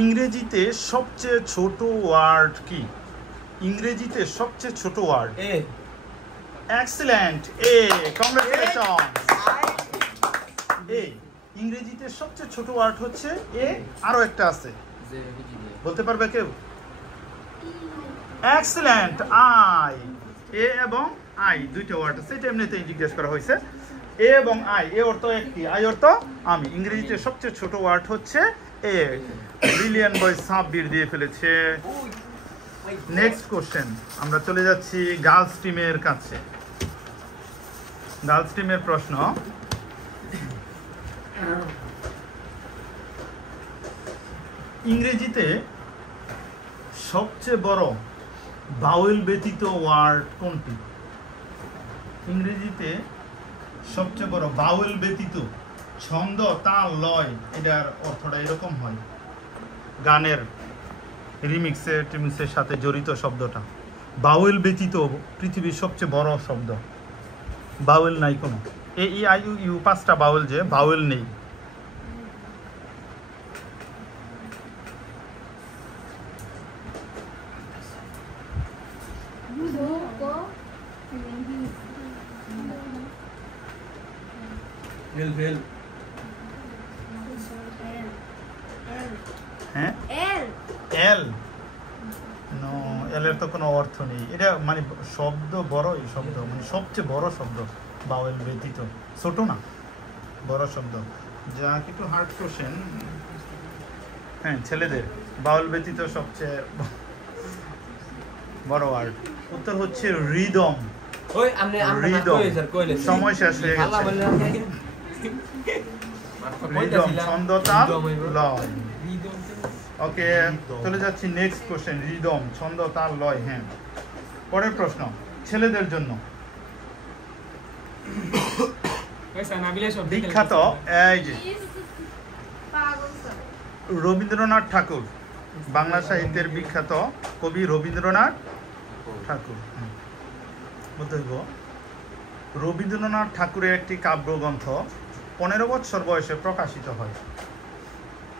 ইংরেজিতে সবচেয়ে ছোট ওয়ার্ড কি? ইংরেজিতে সবচেয়ে ছোট ওয়ার্ড এ। এক্সিলেন্ট, এ, কংগ্রাচুলেশন। এ ইংরেজিতে সবচেয়ে ছোট ওয়ার্ড হচ্ছে এ। আরো একটা আছে, বলতে পারবে কেউ? Excellent, I. এ এবং আই দুইটা ওয়ার্ড আছে, এটা এমনিতেই জিজ্ঞেস করা হয়েছে। এ এবং আই, এ অর্থ একটি, আই অর্থ আমি। ইংরেজিতে সবচেয়ে ছোট ওয়ার্ড হচ্ছে এ। ব্রিলিয়ান্ট বয় সাব্বির দিয়ে ফেলেছে। নেক্সট কোশ্চেন, আমরা চলে যাচ্ছি গার্লস টিমের কাছে। গার্লস টিমের প্রশ্ন, ইংরেজিতে সবচেয়ে বড় বাউল ব্যতীত ওয়ার্ড কোনটি? ইংরেজিতে সবচেয়ে বড় বাউল ব্যতীত, ছন্দ, তাল, লয়, এটার অর্থটা এরকম হয়, গানের রিমিক্সের সাথে জড়িত শব্দটা। বাউল ব্যতীত পৃথিবীর সবচেয়ে বড় শব্দ। বাউল নাই কোনো, এ ই আই ইউ ইউ পাঁচটা বাউল, যে বাউল নেই। হ্যাঁ, এল, নো, এল এর তো কোনো অর্থ নেই। এটা মানে শব্দ বড়, এই শব্দ মানে সবচেয়ে বড় শব্দ বাউল ব্যতীত, ছোট না, বড় শব্দ। যা একটু হার্ড কোশ্চেন। হ্যাঁ, ছেলেদের বাউল ব্যতীত সবচেয়ে বড় ওয়ার্ড, উত্তর হচ্ছে রিদম। রিদম, সময় শেষ হয়ে গেছে। রিদম, ছন্দ, তাল, লয়। ওকে, চলে যাচ্ছি নেক্সট কোশ্চেন। রিদম, ছন্দ, তাল, লয়। হ্যাঁ, পরের প্রশ্ন ছেলেদের জন্য। বিখ্যাত এই যে রবীন্দ্রনাথ ঠাকুর, বাংলা সাহিত্যের বিখ্যাত কবি রবীন্দ্রনাথ ঠাকুর। বলতে হইব, রবীন্দ্রনাথ ঠাকুরের একটি কাব্যগ্রন্থ 15 বছর বয়সে প্রকাশিত হয়।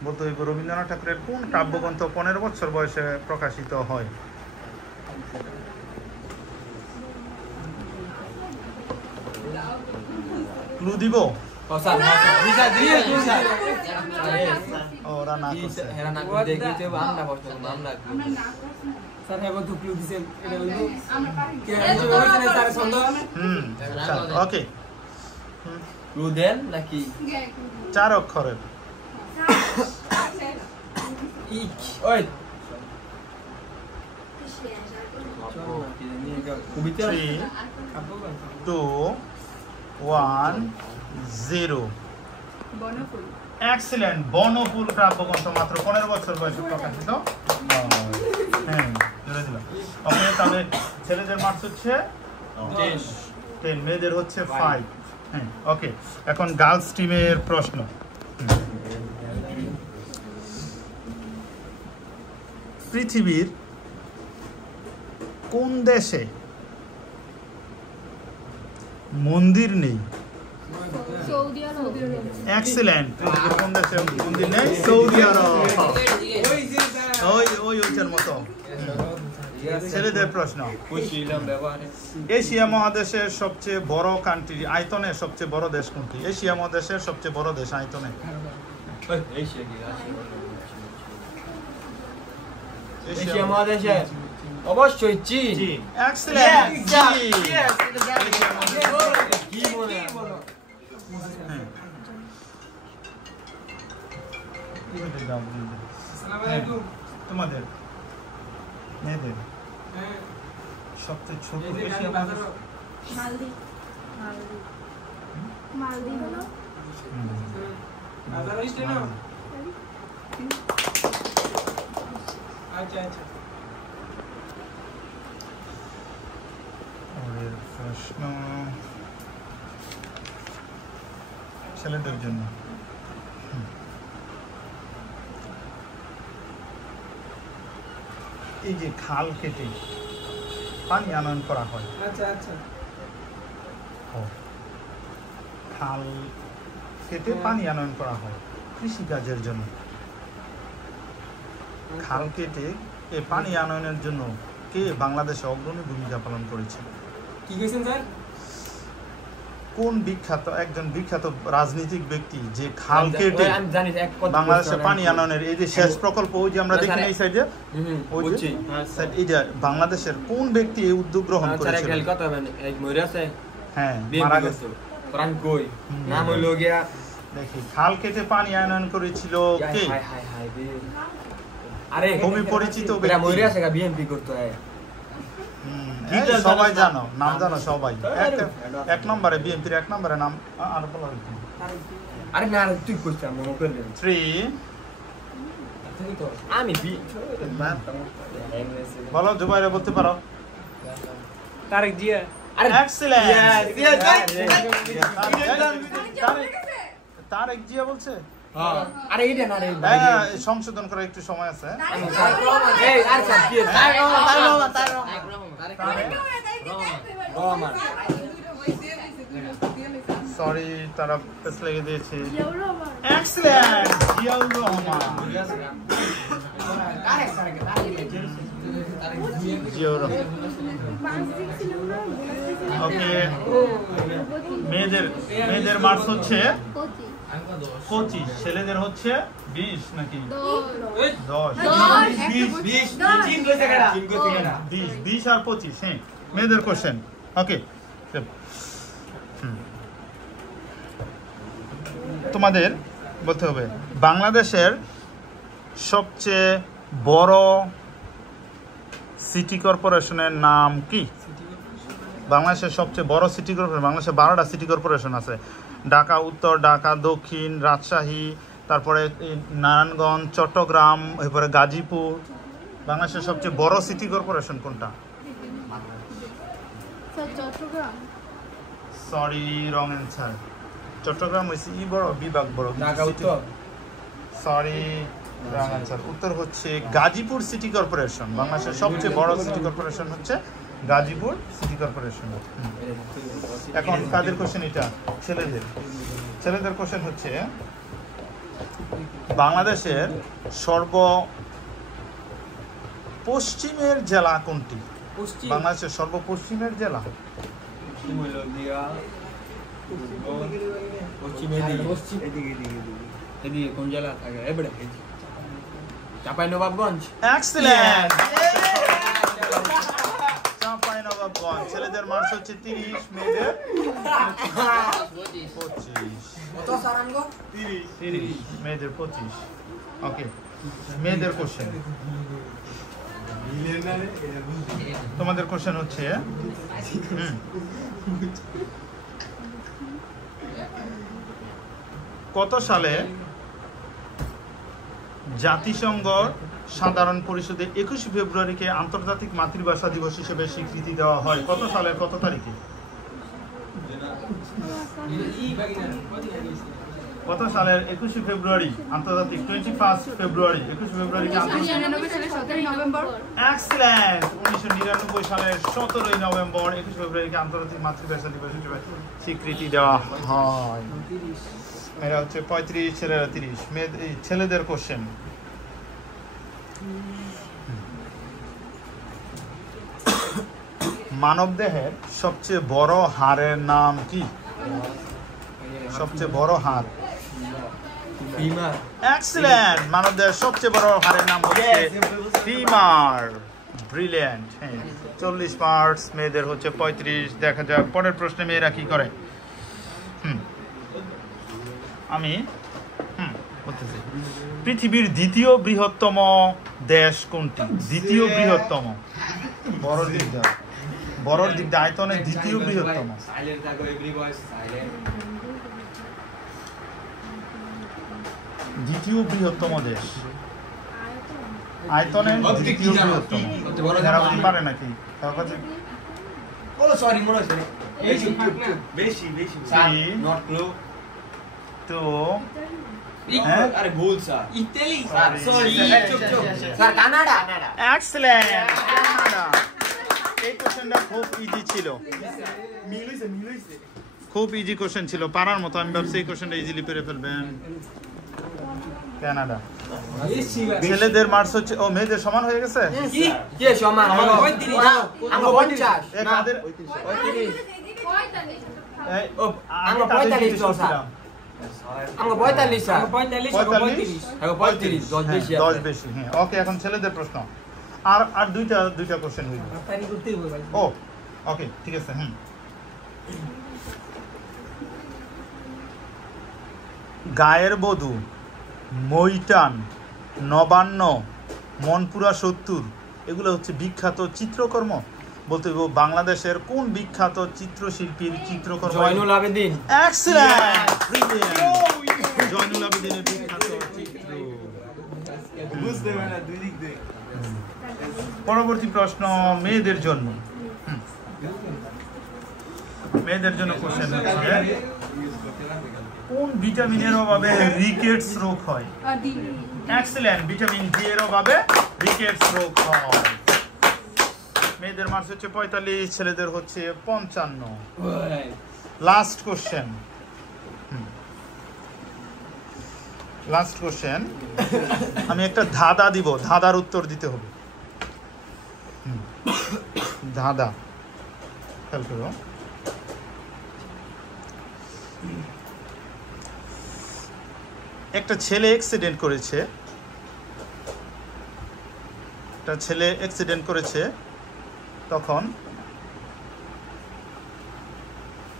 বলতে হইব, রবীন্দ্রনাথ ঠাকুরের কোন কাব্যগ্রন্থ 15 বছর বয়সে প্রকাশিত হয়? ক্লু দিব? ওরা না করছে। ওকে, ক্লু দেন নাকি? 4 অক্ষরের। ওই 3, 2, 1, 0। এক্সিলেন্ট, বনফুল কাব্যগ্রন্থ মাত্র 15 বছর বয়সে প্রকাশিত। হ্যাঁ, জুড়ে দিলাম। ওকে, তাহলে ছেলেদের মার্কস হচ্ছে 10, মেয়েদের হচ্ছে 5। হ্যাঁ, ওকে, এখন গার্লস টিমের প্রশ্ন। পৃথিবীর কোন দেশে মন্দির নেই? এক্সিলেন্ট, পৃথিবীর কোন দেশে মন্দির নেই? সৌদি আরব। ওই ওইটার মতো। ছেলেদের প্রশ্ন, এশিয়া মহাদেশের সবচেয়ে বড় কান্ট্রি, আয়তনে সবচেয়ে বড় দেশ কোনটি? এশিয়া মহাদেশের সবচেয়ে বড় দেশ আয়তনে। এশিয়া মহাদেশে অবশ্যই চীন। এক্সিলেন্ট, কি বলে? তোমাদের মেয়েদের সবচেয়ে ছোট এশিয়া মহাদেশ প্রশ্ন ছেলেদের জন্য। এই যে খাল কেটে পানি আনয়ন করা হয়, খাল কেটে পানি আনয়ন করা হয় কৃষিকাজের জন্য। খাল কেটে এ পানি আনয়নের জন্য কে বাংলাদেশে অগ্রণী ভূমিকা পালন করেছিল? কি কইছেন স্যার? কোন একজন বিখ্যাত রাজনৈতিক ব্যক্তি যে খাল কেটে আমি জানি এক কথা বাংলাদেশে পানি আনয়নের এই যে শেষ প্রকল্প ওই যে আমরা দেখি এই সাইডে ওই যে স্যার এইটা বাংলাদেশের কোন ব্যক্তি এই উদ্যোগ গ্রহণ করেছিল? স্যার এক কথা মানে এক মরে আছে হ্যাঁ মারা মারা গেছে। গেছে প্রাণ কই নাম হইলো গিয়া দেখি খাল কেটে পানি আনয়ন করেছিল কে? হাই হাই হাই বে আরে খুবই পরিচিত এটা ব্যক্তি। মরে আছে বিএনপি করতে হয় এই সবাই জানো, নাম জানো সবাই। এক নম্বরে বিএনপির এক নম্বরে নাম আর বলা হইছে। আরে না তুই কইছিস মনে করলি 3 আমি বি বলো জুবাইরে বলতে পারো। তারেক জিয়া আরে এক্সিলেন্ট। Yes, তারেক জিয়া বলছে? হ্যাঁ আরে এইটা না রে হ্যাঁ সংশোধন করার একটু সময় আছে। এই আর স্যার কি সরি তারা পেছ লেগে দিয়েছে। এক্সিলেন্ট জিয়াউর রহমান। জিয়াউর রহমান। ওকে মেয়েদের মার্কস হচ্ছে 25, ছেলেদের হচ্ছে 20 নাকি 10? 20 আর 25 হ্যাঁ মেয়েদের কোশ্চেন। ওকে তোমাদের বলতে হবে বাংলাদেশের সবচেয়ে বড় সিটি কর্পোরেশনের নাম কি? বাংলাদেশের সবচেয়ে বড় সিটি কর্পোরেশন, বাংলাদেশে 12টা সিটি কর্পোরেশন আছে। ঢাকা উত্তর, ঢাকা দক্ষিণ, রাজশাহী, তারপরে নারায়ণগঞ্জ, চট্টগ্রাম, এরপরে গাজীপুর। বাংলাদেশের সবচেয়ে বড় সিটি কর্পোরেশন কোনটা? Sorry wrong answer. চট্টগ্রাম হইছে বড় বিভাগ বড়, ঢাকা উত্তর সরি রং অ্যান্সার। উত্তর হচ্ছে গাজীপুর সিটি কর্পোরেশন। বাংলাদেশের সবচেয়ে বড় সিটি কর্পোরেশন হচ্ছে গাজীপুর সিটি কর্পোরেশন। এখন কাদের কোশ্চেন? এটা ছেলেদের কোশ্চেন হচ্ছে বাংলাদেশের সর্বপশ্চিমের জেলা কোনটি? বাংলাদেশের সর্বপশ্চিমের জেলা কোন জেলা থাকে? এবারে চাঁপাইনবাবগঞ্জ। এক্সিলেন্ট। চাঁপাইনবাবগঞ্জ। ছেলেদের মার্কস হচ্ছে 30, মেয়েদের 25। কত স্যার আমগো? 30 মেয়েদের 25। ওকে মেয়েদের কোশ্চেন। তোমাদের কোশ্চেন হচ্ছে কত সালে জাতিসংঘ সাধারণ পরিষদে 21 ফেব্রুয়ারিকে আন্তর্জাতিক মাতৃভাষা দিবস হিসেবে স্বীকৃতি দেওয়া হয়? কত সালের কত তারিখে? কত সালের 21 ফেব্রুয়ারি আন্তর্জাতিক 21 ফেব্রুয়ারি 21 ফেব্রুয়ারিকে এক্সিলেন্ট। 1999 সালের 17 নভেম্বর 21 ফেব্রুয়ারিকে আন্তর্জাতিক মাতৃভাষা দিবস হিসেবে স্বীকৃতি দেওয়া হয়। এরা হচ্ছে 35, ছেলেরা 30। ছেলেদের কোশ্চেন। মানবদেহের সবচেয়ে বড় হাড়ের নাম কি? সবচেয়ে বড় হাড় ফিমার। এক্সিলেন্ট। মানবদেহের সবচেয়ে বড় হাড়ের নাম হচ্ছে ফিমার। ব্রিলিয়ান্ট। হ্যাঁ 40 মার্কস, মেয়েদের হচ্ছে 35। দেখা যাক পরের প্রশ্নে মেয়েরা কি করে। আমি বলতেছি পৃথিবীর দ্বিতীয় বৃহত্তম দেশ কোনটি? দ্বিতীয় বৃহত্তম বড় দিক দিয়ে আয়তনে দ্বিতীয় বৃহত্তম। দ্বিতীয় বৃহত্তম দেশ আয়তনে দ্বিতীয় বৃহত্তম। এরা বলতে পারে নাকি? ও সরি মনে হচ্ছে বেশি স্যার নট ক্লো তো আরে ভুল sir Italy sir sorry sir Canada. Excellent. Canada. এই কোশ্চেনটা খুব ইজি ছিল, খুব ইজি কোশ্চেন ছিল, পারার মতো। আমি ভাবছি এই কোশ্চেনটা ইজিলি পেরে ফেলবেন। কানাডা। ছেলেদের মার্কস হচ্ছে ও মেয়েদের সমান হয়ে গেছে কি কে সমান হলো 35 আমরা 50 এ কাদের 35 এই ও আমরা 45 তো স্যার আমরা 45 স্যার 45 35 10 বেশি 10 বেশি হ্যাঁ ওকে এখন ছেলেদের প্রশ্ন আর দুইটা কোশ্চেন হইল ও ওকে ঠিক আছে গায়ের বধূ মৈটান নবান্ন মনপুরা 70 এগুলো হচ্ছে বিখ্যাত চিত্রকর্ম বলতে বাংলাদেশের কোন বিখ্যাত চিত্রশিল্পীর চিত্রকর্ম জয়নুল আবেদিন এক্সেলেন্ট জয়নুল আবেদিনের বিখ্যাত চিত্র বুঝতে পারে দুই দিক দিয়ে পরবর্তী প্রশ্ন মেয়েদের জন্য কোশ্চেন হচ্ছে কোন ভিটামিনের অভাবে রিকেটস রোগ হয় এক্সেলেন্ট ভিটামিন ডি এর অভাবে রিকেটস রোগ হয় মেয়েদের মার্কস হচ্ছে 45 ছেলেদের হচ্ছে 55 লাস্ট কোশ্চেন আমি একটা ধাঁধা দিব ধাঁধার উত্তর দিতে হবে ধাঁধা খেয়াল করো একটা ছেলে অ্যাক্সিডেন্ট করেছে তখন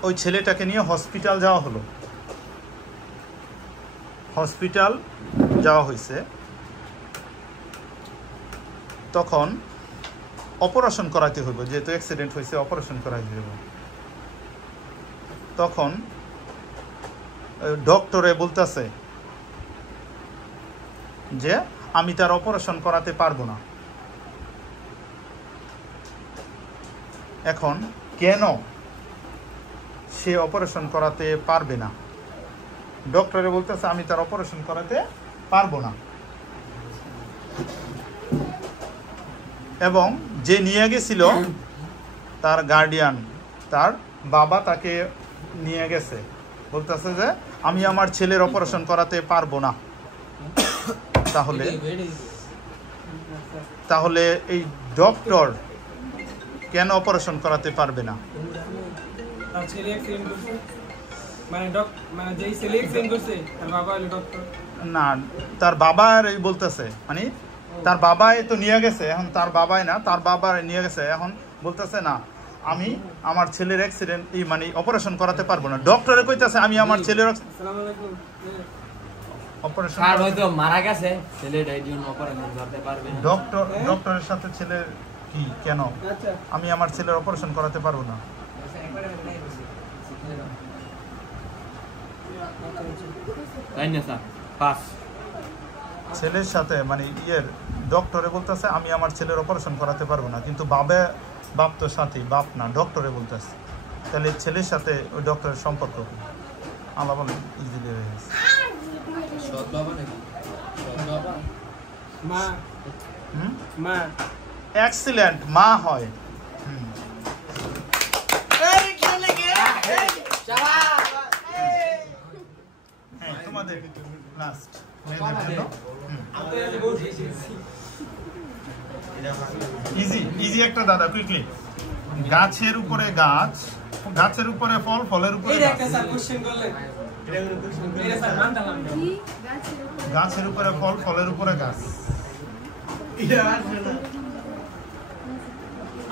ওই ছেলেটাকে নিয়ে হসপিটাল যাওয়া হয়েছে তখন অপারেশন করাতে হইব যেহেতু অ্যাক্সিডেন্ট হয়েছে অপারেশন করাতে হইব তখন ডক্টরে বলতেছে যে আমি তার অপারেশন করাতে পারবো না এখন কেন সে অপারেশন করাতে পারবে না ডক্টরে বলতেছে আমি তার অপারেশন করাতে পারবো না এবং যে নিয়ে গেছিল তার গার্ডিয়ান তার বাবা তাকে নিয়ে গেছে বলতেছে যে আমি আমার ছেলের অপারেশন করাতে পারবো না তাহলে এই ডক্টর কেন অপারেশন করাতে পারবে না না তার বাবা বলতেছে মানে তার বাবাই তো নিয়ে গেছে এখন তার বাবাই না তার বাবা নিয়ে গেছে এখন বলতেছে না আমি আমার ছেলের অ্যাক্সিডেন্ট মানে অপারেশন করাতে পারবো না ডক্টরে কইতাছে আমি আমার ছেলের অপারেশন হয়তো মারা গেছে ছেলেটার জন্য অপারেশন করতে পারবে না ডক্টরের সাথে ছেলে কি কেন আমি আমার ছেলের অপারেশন করাতে পারবো না তাই না স্যার পাস ছেলের সাথে মানে ডক্টরে বলতেছে আমি আমার ছেলের অপারেশন করাতে পারবো না কিন্তু বাপ তো সাথে বাপ না ডক্টরে বলতেছে তাহলে ছেলের সাথে ওই ডক্টরের সম্পর্ক আল্লাহ বলে ইজিলি হয়ে গেছে এক্সিলেন্ট মা হয় তোমাদের লাস্ট ইজি একটা দাদা কুইকলি গাছের উপরে গাছের উপরে ফল ফলের উপরে গাছের উপরে ফল ফলের উপরে গাছ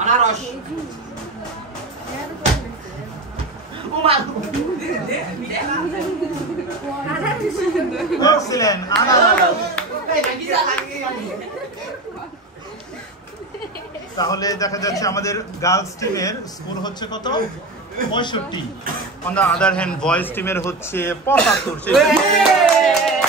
আনারস তাহলে দেখা যাচ্ছে আমাদের গার্লস টিমের স্কোর হচ্ছে কত 65 on the other hand boys টিমের হচ্ছে 75